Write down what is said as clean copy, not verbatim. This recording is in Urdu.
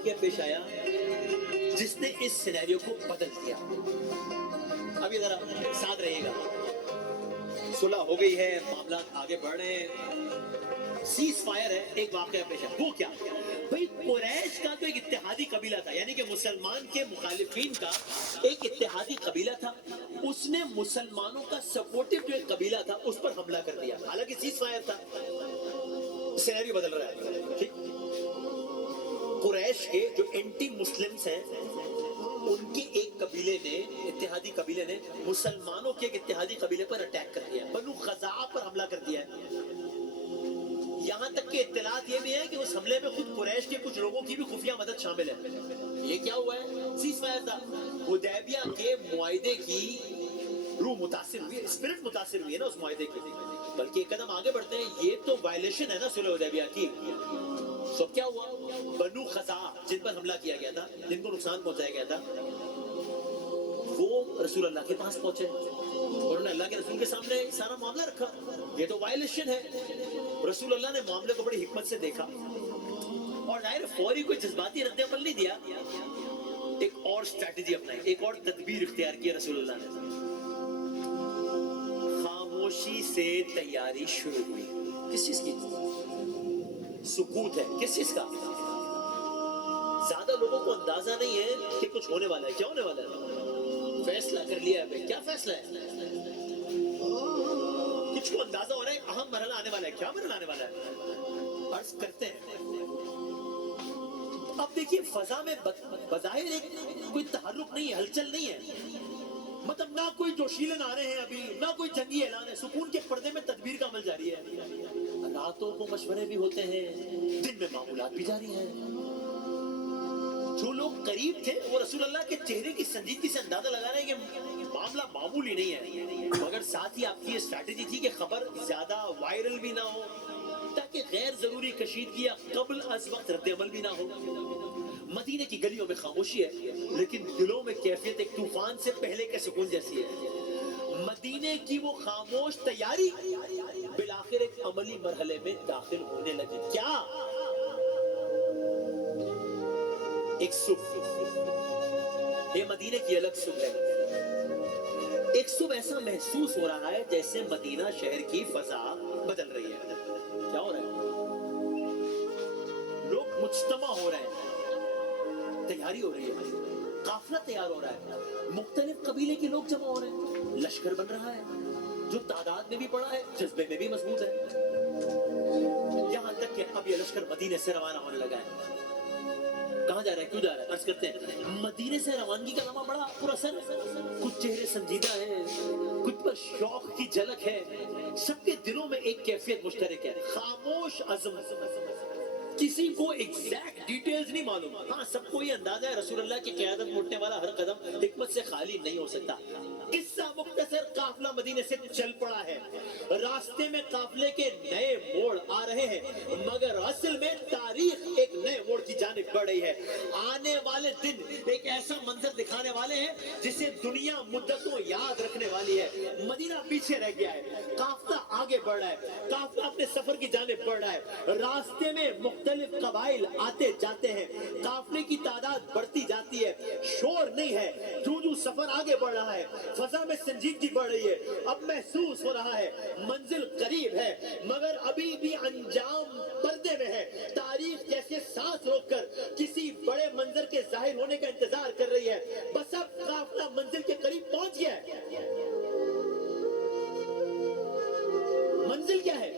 واقعہ پیش آیا جس نے اس سینیریو کو بدل دیا. ابھی ذرا ساتھ رہیے گا. صلح ہو گئی ہے, معاملات آگے بڑھ رہے ہیں, سیز فائر ہے, ایک واقعہ پیش ہے. وہ کیا بھئی, قریش کا تو ایک اتحادی قبیلہ تھا, یعنی کہ مسلمان کے مخالفین کا ایک اتحادی قبیلہ تھا. اس نے مسلمانوں کا سپورٹیو جو ایک قبیلہ تھا اس پر حملہ کر دیا. حالانکہ سیز فائر تھا, سینیریو بدل رہا ہے. ٹھیک, قریش کے جو اینٹی مسلمز ہیں ان کے ایک قبیلے نے, اتحادی قبیلے نے مسلمانوں کے ایک اتحادی قبیلے پر اٹیک کر دیا, بنو خزاعہ پر حملہ کر دیا ہے. یہاں تک کہ اطلاعات یہ بھی ہے کہ اس حملے میں خود قریش کے کچھ لوگوں کی بھی خفیہ مدد شامل ہے. یہ کیا ہوا ہے؟ سیز فائر تھا. حدیبیہ کے معاہدے کی روح متاثر ہوئی ہے, اسپرٹ متاثر ہوئی ہے نا اس معاہدے کی. بلکہ ایک قدم آگے بڑھتے ہیں, یہ تو وائلیشن ہے نا صلح حدیبیہ کی. سب کیا ہوا, بنو خزاعہ جن پر حملہ کیا گیا تھا, جن کو نقصان پہنچایا گیا تھا, وہ رسول اللہ کے پاس پہنچے اور انہوں نے اللہ کے رسول کے سامنے سارا معاملہ رکھا. یہ تو وائلیشن ہے. رسول اللہ نے معاملے کو بڑی حکمت سے دیکھا اور ظاہر فوری کوئی جذباتی رد عمل نہیں دیا, ایک اور اسٹریٹجی اپنائی, ایک اور تدبیر اختیار کی رسول اللہ نے. خاموشی سے تیاری شروع ہوئی. کس چیز کی؟ سکوت ہے. کس چیز کا؟ زیادہ لوگوں کو اندازہ نہیں ہے کہ کچھ ہونے والا ہے. کیا ہونے والا ہے؟ فیصلہ کر لیا ہے. کیا فیصلہ ہے؟ کچھ کو اندازہ ہو رہا ہے اہم مرحلہ آنے والا ہے. کیا مرحلہ آنے والا ہے؟ عرض کرتے ہیں. اب دیکھیے, فضا میں بظاہر ایک کوئی تحرک نہیں ہے, ہلچل نہیں ہے, مطلب نہ کوئی جوشیلے نعرے ہیں ابھی, نہ کوئی جنگی اعلان ہے. سکون کے پردے میں تدبیر کا عمل جاری ہے. راتوں کو مشورے بھی ہوتے ہیں, دن میں معمولات بھی جاری ہیں. جو لوگ قریب تھے وہ رسول اللہ کے چہرے کی سنجیدگی سے اندازہ لگا رہے ہیں کہ معاملہ معمولی نہیں ہے, مگر ساتھ ہی آپ کی یہ اسٹریٹجی تھی کہ خبر زیادہ وائرل بھی نہ ہو تاکہ غیر ضروری کشیدگی یا قبل از وقت رد عمل بھی نہ ہو. مدینے کی گلیوں میں خاموشی ہے لیکن دلوں میں کیفیت ایک طوفان سے پہلے کے سکون جیسی ہے. مدینے کی وہ خاموش تیاری بالآخر ایک عملی مرحلے میں داخل ہونے لگی. کیا؟ ایک صبح, یہ مدینے کی الگ صبح ہے. ایک صبح ایسا محسوس ہو رہا ہے جیسے مدینہ شہر کی فضا بدل رہی ہے. کیا ہو رہا ہے؟ لوگ مجتمع ہو رہے ہیں, تیاری ہو رہی ہے, قافلہ تیار ہو رہا ہے, مختلف قبیلے کے لوگ جمع ہو رہے ہیں, لشکر بن رہا ہے جو تعداد میں بھی بڑا ہے, جذبے میں بھی مضبوط ہے. یہاں تک کہ اب یہ لشکر مدینے سے روانہ ہونے لگا ہے. کہاں جا رہا ہے, کیوں جا رہا ہے؟ عرض کرتے ہیں مدینے سے روانگی کا نامہ بڑا پر اثر. کچھ چہرے سنجیدہ ہیں, کچھ پر شوق کی جھلک ہے, سب کے دلوں میں ایک کیفیت مشترک ہے, خاموش عزم. کسی کو ایگزیکٹ ڈیٹیلز نہیں معلوم, ہاں سب کو یہ اندازہ ہے رسول اللہ کی قیادت میں اٹھنے والا ہر قدم حکمت سے خالی نہیں ہو سکتا. قصہ مختصر, قافلہ مدینے سے چل پڑا ہے. راستے میں قافلے کے نئے موڑ آ رہے ہیں مگر اصل میں تاریخ ایک نئے موڑ کی جانب بڑھ رہی ہے. آنے والے دن ایک ایسا منظر دکھانے والے ہیں جسے دنیا مدتوں یاد رکھنے والی ہے. مدینہ پیچھے رہ گیا ہے, قافلہ آگے بڑھ رہا ہے, قافلہ اپنے سفر کی جانب بڑھ رہا ہے. راستے میں مختلف قبائل آتے جاتے ہیں, قافلے کی تعداد بڑھتی جاتی ہے, شور نہیں ہے. جو سفر آگے بڑھ رہا ہے, فضا میں سنجیدگی بڑھ رہی ہے. اب محسوس ہو رہا ہے منزل قریب ہے مگر ابھی بھی انجام پردے میں ہے. تاریخ جیسے سانس روک کر کسی بڑے منظر کے ظاہر ہونے کا انتظار کر رہی ہے. بس اب قافلہ منزل کے قریب پہنچ گیا ہے. منزل کیا ہے؟